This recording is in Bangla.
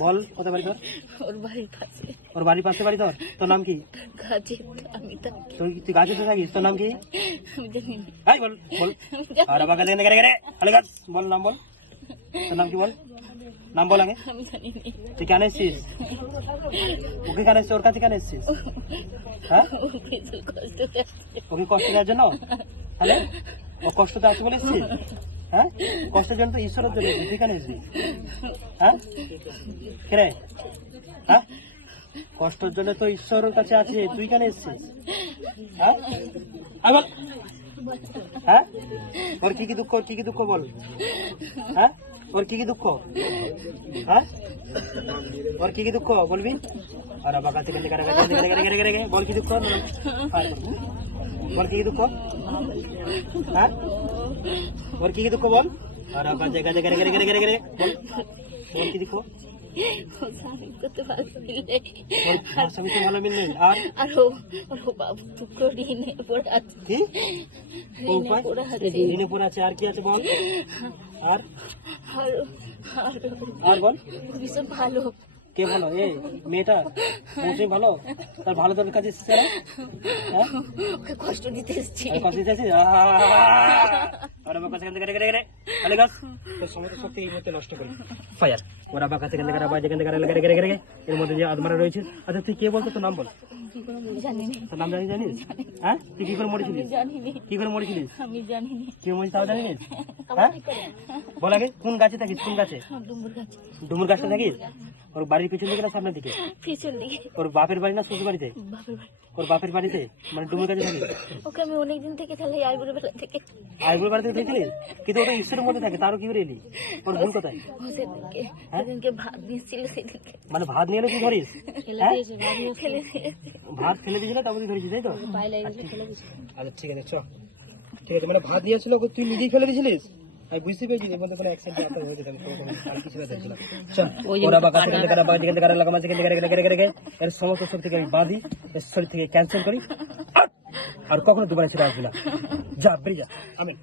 বল কোথায় বাড়ি তোর? ওর বাড়ির পাশে। ওর বাড়ির পাশে বাড়ি তোর? তোর নাম কি? গাছে আমি থাকি। তুই গাছে থাকিস? তোর নাম কি? আমি জানি না। এই বল বল। আর বাবা কাছে খালি গাছ বল, নাম বল। তোর নাম কি বল? নাম বল আগে। আমি জানি না। তুই কেন এসছিস? ওকে কেন এসছিস? ওর কাছে কেন এসছিস? হ্যাঁ, ও ভীষণ কষ্ট পাচ্ছে। ওকে কষ্ট দেওয়ার জন্য? তাহলে ও কষ্টতে আছে বলে এসছিস? হ্যাঁ, কষ্টের জন্য তো ঈশ্বরের জন্য এসছিস। তুই কেন এসছিস? হ্যাঁ কে? হ্যাঁ, কষ্টের জন্য তো ঈশ্বরের কাছে আছে, তুই কেন এসছিস? হ্যাঁ বল। হ্যাঁ, ওর কি কি দুঃখ? কি কি দুঃখ বল? হ্যাঁ, ওর কি কি দুঃখ? হ্যাঁ, ওর কি কি দুঃখ বলবি? আর বাবা কাছে বল কি দুঃখ? বল কি কি দুঃখ? হ্যাঁ, ওর কি কি দুঃখ বল? আর বাবা জায়গা বল কি দুঃখ? ও স্বামী করতে ভালো মিললে। ওর স্বামী তো ভালো মিললে। আর ও বাবু টুকরো ঋণে পড়ে আছে। কি ঋণে পড়ে আছে? আর কি আছে বল? আর আর বল। ভীষণ ভালো। কে ভালো? এই মেয়েটা মৌসুমি ভালো? তার ভালো তোর কাছে এসেছে? হ্যাঁ, ওকে কষ্ট দিতে এসছি। কষ্ট দিতে এসেছিস? আর আমার কাছে তোর সমস্ত শক্তি এই মুহূর্তে নষ্ট করি। ফায়ার ওরা বাঁকা থেকে এর মধ্যে যে আত্মারা রয়েছে। আচ্ছা তুই কে বলতো? তোর নাম বল। জানি না। তোর নাম জানিস? হ্যাঁ, তুই কি করে মরেছিলিস? জানি না। কি করে মরেছিলিস? আমি জানি না। কে মরেছিস তাও জানিস? হ্যাঁ, বল আগে কোন গাছে থাকিস? কোন গাছে? ডুমুর গাছে। ডুমুর গাছটা থাকিস? ওর বাড়ির পিছন দিকে না সামনের দিকে? পিছন দিকে। ওর বাপের বাড়ি না শ্বশুর বাড়িতে? বাপের বাড়ি। ওর বাপের বাড়িতে, মানে ডুমুর গাছে থাকিস? ওকে আমি অনেকদিন থেকে তাহলে আইবুড়ো বেলা থেকে। আইবুড়ো বাড়িতে দেখেছিলিস? কিন্তু ওটা ঈশ্বরের মধ্যে থাকে, তারও কি করে এলি? ওর ভুল কোথায়? সেদিনকে ভাত দিয়েছিল সেদিনকে। মানে ভাত নিয়ে এলে তুই ধরিস? হ্যাঁ, ফেলে দিয়েছে। ভাত ফেলে দিয়েছিল তারপর তুই ধরেছিস, তাই তো? আচ্ছা ঠিক আছে, চ। ঠিক আছে, মানে ভাত দিয়েছিল তুই নিজেই ফেলে দিয়েছিলিস? আমি বুঝতে পেরেছি এর মধ্যে কোনো অ্যাক্সিডেন্ট হয়ে যেত। আর কিছু না দেখছিলাম। চল ওরা বাঁকা থেকে লাগা মাঝে এর সমস্ত শক্তিকে আমি বাঁধি, এর শরীর থেকে ক্যান্সেল করি, আর কখনো দুবার ছেড়ে আসবি না। যা বেরিয়ে যা। আমিন।